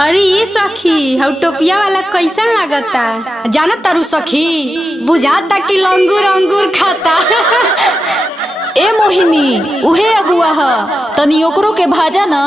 अरे ये सखी हउ टोपिया वाला कैसा लागता? जानत तारू सखी, बुझाता कि लंगूर अंगूर खाता। ए मोहिनी, उहे अगुआ ह, तनी ओकरो के भाजा ना।